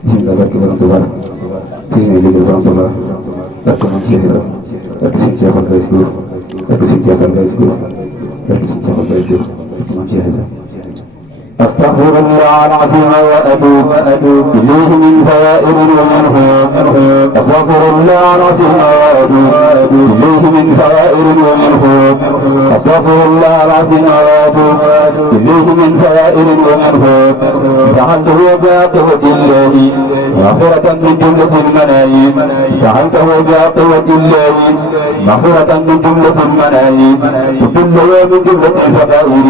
Hingga bagi orang tua, sini di orang tua, aku mencintai, aku siapkan guys guru, aku siapkan guys guru, aku siapkan guys guru, aku mencintai. أستغفر الله العظيم وأتوب إليه من سوائر ومنه أستغفر الله العظيم وأتوب إليه من سوائر ومنه أستغفر الله العظيم وأتوب إليه من سوائر ومنه جعلته بعقوة الله مغفرة من جملة المنايب جعلته بعقوة الله مغفرة من جملة المنايب وكل يوم جملة الكبائر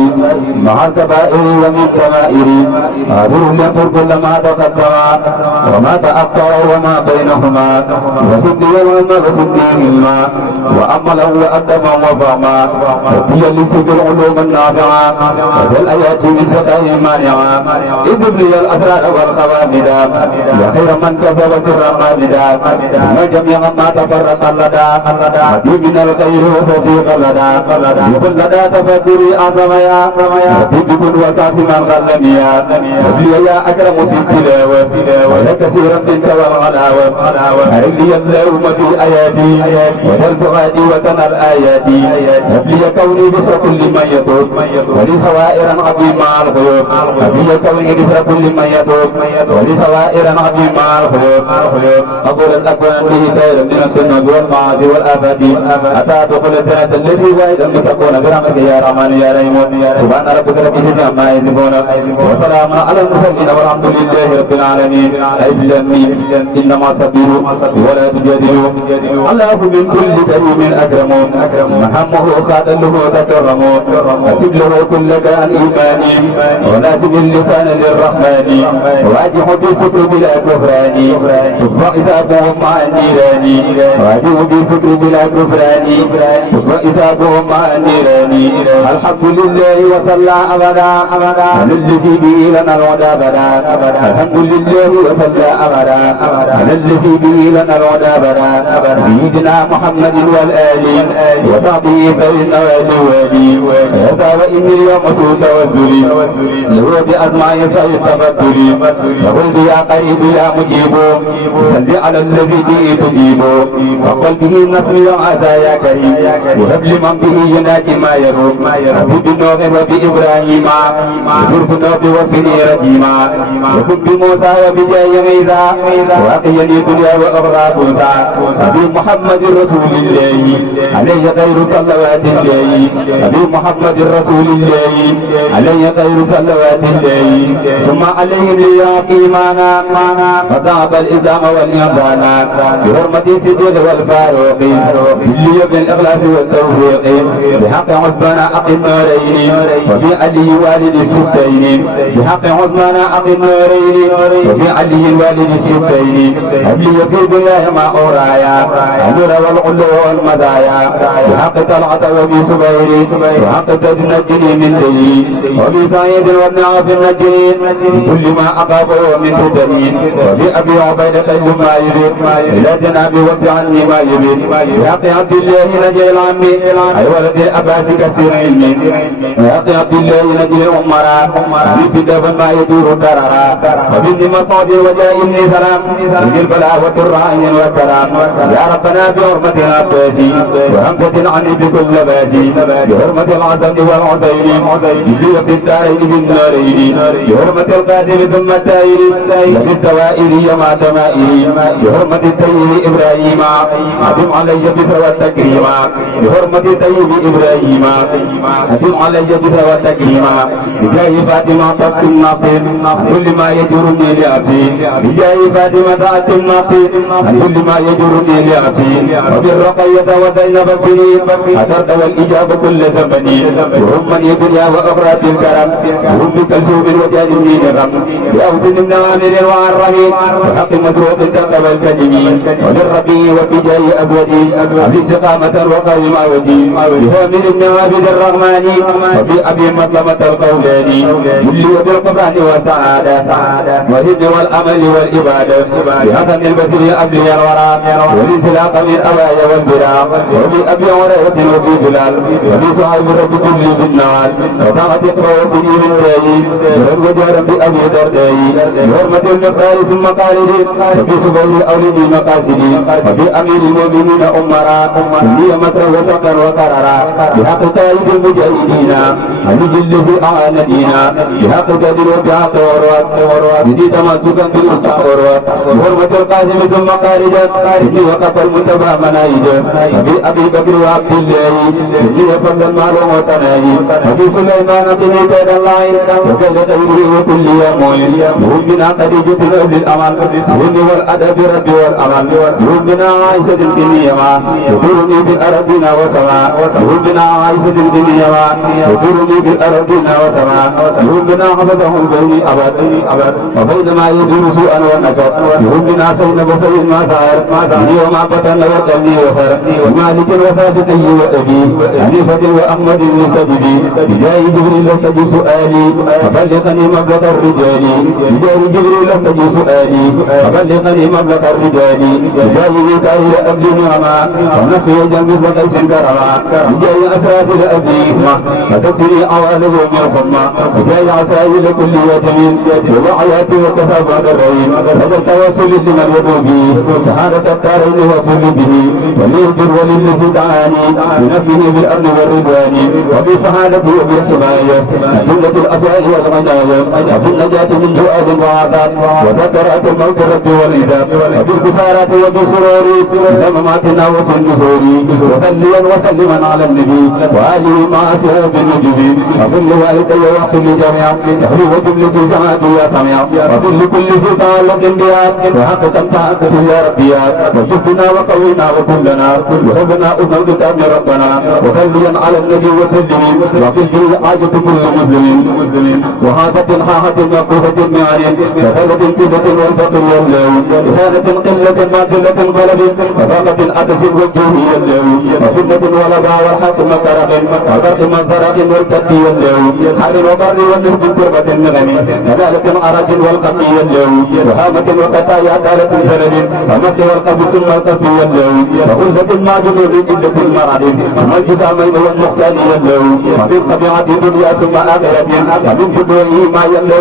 مع الكبائر ومن الكبائر أعذر يغفر كل ما تقدم وما تأخر وما بينهما وسدي العلم وسدي العلم وأملا وأدبا وفهما وفي لسك العلوم النافعة وبالآيات من سقاء مانعة اذهب لي الأسرار والخوامد يا خير من كسب سرا مامدا ما جميع ما تفرق لدى هدي من الخير وتوفيق لدى بكل لدى تفكري أعظم يا هدي بكل وساسما غلميا هدي يا أكرم في التلاوة ويا كثيرا منك والغلاوة أرد لي اللوم في آياتي وذا الفؤاد وتنى الآيات هدي كوني بسر كل من يطوب ولي سوائرا عظيما الغيوب هدي كوني بسر كل من يطوب ولي سوائرا عظيما الغيوب أقول الأكوان به خير من السنة والمعاصي والآفات أتى دخول الجنة الذي وعد أن تكون برحمتك يا رحمن يا رحيم سبحان ربك رب العزة عما يصفون وسلام على المرسلين والحمد لله رب العالمين أجل إنما صبروا ولا تجادلوا الله من كل كريم أكرم من همه خاتله تكرم أسب له كل كان إيماني ولازم اللسان للرحمن واجه بالفكر بلا كفران شكر إذابهم مع النيران واجه بالفكر بلا كفران شكر إذابهم مع النيران الحمد لله وصلى أبدا على الذي به لنا العدى أبدا الحمد لله وصلى أبدا على الذي به لنا العدى أبدا سيدنا محمد والآل وصحبه فإن والي هذا وإن اليوم سوء توسلي له بأسماء سوء التبتل يقول يا قريب يا مجيب صل على الذي به تجيب وقل به النصر وعسى يا كريم وهب لمن به يناجي ما يروم حبيب النوح وبإبراهيم يدرس النوب وفني رجيما وكن بموسى وبجاي عيسى وأقيني دنيا وأخرى موسى نبي محمد رسول الله عليه خير صلوات الله نبي محمد رسول الله عليه خير صلوات الله ثم عليهم ليعق إيمانا فصعب الإسلام والإحسان بحرمة الصديق والفاروق باللي بالإخلاص والتوفيق بحق عثمان أقم نورين وبعلي والد الستين بحق عثمان أقم نورين وبعلي والد الستين هب لي في دنياي ما أورايا النور والعلو والمزايا بحق طلعة وبي سبير بحق تنجني من دين وبي سعيد وابن عوف النجري بكل ما أقابه من تدين وبأبي عبيدة ما يريد إلى جنابي وسع عني ما يريد بحق عبد الله نجي العمي أي ولد الأباس كثير علمي بحق عبد الله نجي الأمراء في دفن ما يدور دررا وبإذن مصعد وجاء إني سلام إذ البلاء والرعي والكلام يا ربنا بحرمة العباسي وهمزة عني بكل باسي بحرمة العزم والعزير بجي في الدارين بالنارين بحرمة القادم ثم التائر لفي الدوائر يما تمائر بحرمة التيم إبراهيم أدم علي بسر والتكريم بحرمة التيم إبراهيم أدم علي بسر والتكريم بجاه فاطمة طبت الناصر كل ما يجرني لأبي بجاه فاطمة أت الناصر كل ما يجرني لأبي وبالرقية وزينب الكريم حضرت والإجابة كل زمن وهم دنيا وأخرى بالكرم وهم بكلثوم وجاد من غم بأوزن النوامر وعرمين وحق مسروق تقوى الكلمين وللربي وبجاه أزودي باستقامة وقوم أودي بهامر النوابذ الرحمن وبأبي مظلمة القولاني جل وبالقرآن والسعادة والهد والأمل والإبادة بحسن البصر أبلي الورى والانسلاق من أبايا والبراء وبأبي ورية وفي بلال وبصعب رب كل بالنار وطاعة قوتي من دايي وجارا بأبي درداي بحرمة المقدار ثم قالدين وفي سبيل أولي مقاصدي وفي أمير المؤمنين أمرا لي مكر وسقا وقررا بحق تائب المجاهدين الجل في أعلى دينا بحق جدل وبحق وروات بدي تمسكا بالمستعور بحرمة القاسم ثم قالدت إني وقف المتبع منايد وفي أبي بكر وعبد الله إني فضل المعلوم وتناهي وفي سليمان قني بين الله وكيل غيره وكل يوم هم من خديجة أهل الأمان هم والأدب رب والأمان هم من عائشة الدنيا يدورني بالأرضنا وسماء هم من عائشة الدنيا يدورني بالأرضنا وسماء هم من حفظهم بيني أبد وبينما يدور سوءا ونشط هم من عسين بصير ما صار وما بطن وقلبي وفر ومالك وفاتتي وأبي حنيفة وأحمد لسببي بجاه جبريل لستجي سؤالي فبلغني مبلغ الرجال بجاه جبريل لستجي سؤالي فبلغني مبلغ الرجال بجاه ميكائيل أبلي نعما ونفي جنب وقيس كرما بجاه أسرافيل أبلي إسمع فتكفني أواله من الخمة بجاه عسائل كل وجميل وضعياتي وكفى بعد الرحيم هذا التواصل لمن يدوبي سعادة الدارين وفل به وليجر وللذي دعاني بنفسه بالأرض والرضوان وبسعادته وبالحماية جملة الأسواء والغنايا وبالنجاة من جواد وعذاب وذكرات الموت رب والإذاب وبالكفارات وبالسرور لمماتنا وفي النزول وصليا وسلما على النبي وآله مع أصحاب النجوم وكل والدي وكل جميع يحري وجملة جماعتي يا سميع وكل ذي تعلق بها وحق تمتعك يا ربي وشفنا وقوينا وكلنا وحبنا أذن كتاب ربنا وصليا على النبي وسلم وفي الجنة حاجة كل مسلم وهذا حاحة مقوفة معن كثرة كدة والفقر واللو إهانة قلة معزلة غلب صداقة أتف والجوه يلو وسنة ولبا والحق مكرق وبرق منظرق والكتي يلو حر وبر والنهب كربة النغم كذلك أرج والقطي يلو وهامة وقتايا دالة سند ومك والقبس ثم القف يلو وغلة مع جنود قلة المرض ومجد مين والمختال يلو ومن طبيعة دنيا ثم آخرة ومن جدوه ما يلو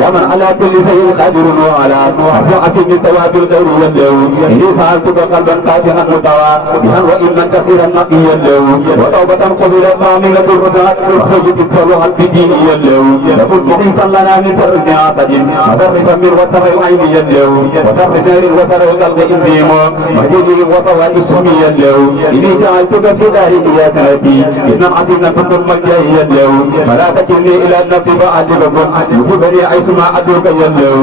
يا من على كل شيء قادر وعلى رفعة من ثواب الغير يلو إني فعلتك قلبا قاتلا متوابها وإما كثيرا نقي يلو وتوبة قبلت معاملة الرجعة وخرجت الصلوات بدين يلو يقول محيطا لنا من شر عقد وذرفا من وتر العين يلو وذر نار وتر القلب إنذيم وهديه وطوى السم يلو إني جعلتك في دار نياتي إذ عظيما كنت المجاه يلو فلا تكلني إلى النفس فأعذبكم يجبني حيثما أدوك يلو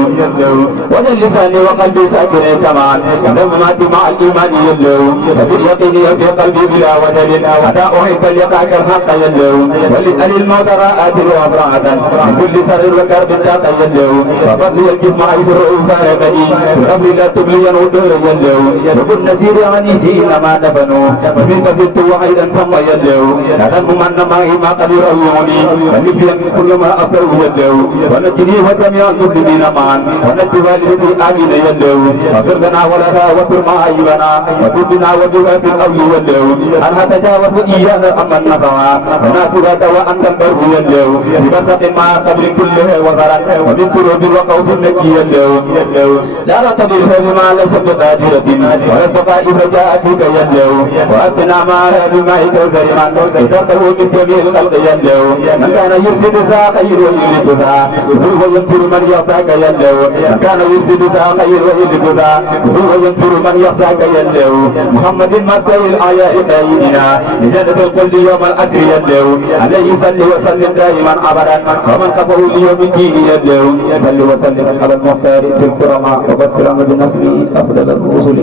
وجل لساني وقلبي ساكنين كمان ولمماتي مع الإيمان يلو فباليقين في قلبي بلا وجل حتى أحب لقاك الحق يلو ولسأل الموت راءات وأبراءة من كل سر وكرب ذاك يلو وفضلي الجسم حيث الرؤوس فارقني وقبل لا تبليا ودور يلو وكن نسير عني حينما دفنوا ومنك زدت وحيدا ثم يلو نعلم من معي ما قد يروعني ونفيا من كل ما أفر يلو ونجني وجميع المسلمين معا ونجي والدتي آمين يلو واغفر لنا ولها واستر معايبنا وتبنا وجوها في الأرض يلو أنها تجاوز إياها أما النفعا وناسبك وأنت البر يلو ببسط مع قبر كلها وغرا ومن كروب وقوف النكي يلو لا رتبه بما ليس بقادرة ورزق رجاء فيك يلو وأتنا معها بماء كوثر من ترته من جميع الخلق يلو من كان يرسل ذا خير ويريد ذا وهو ينصر من يخزاك يلو من كان يرسل ذا خير ويريد ذا وهو ينصر من يخزاك يلو محمد مكي الآياء قائدنا لجنة القلب يوم الأسر يلو عليه صل وسلم دائما أبدا ومن كفه ليوم الدين يلو صل وسلم على المختار في الكرماء وبشر بنصره أفضل الرسل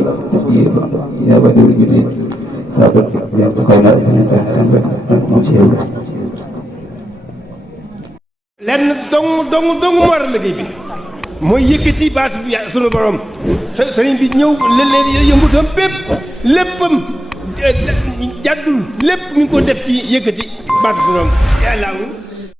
يا بدر الجديد سابق يا خيرات lenn dong mu war a liggéey bi mooy yëkkati baatu bi sunu borom sëriñ bi ñëw leen yëngutam bépp léppam jàddul lépp mi ngi ko def ci yëkkati baatu sunu borom yàlla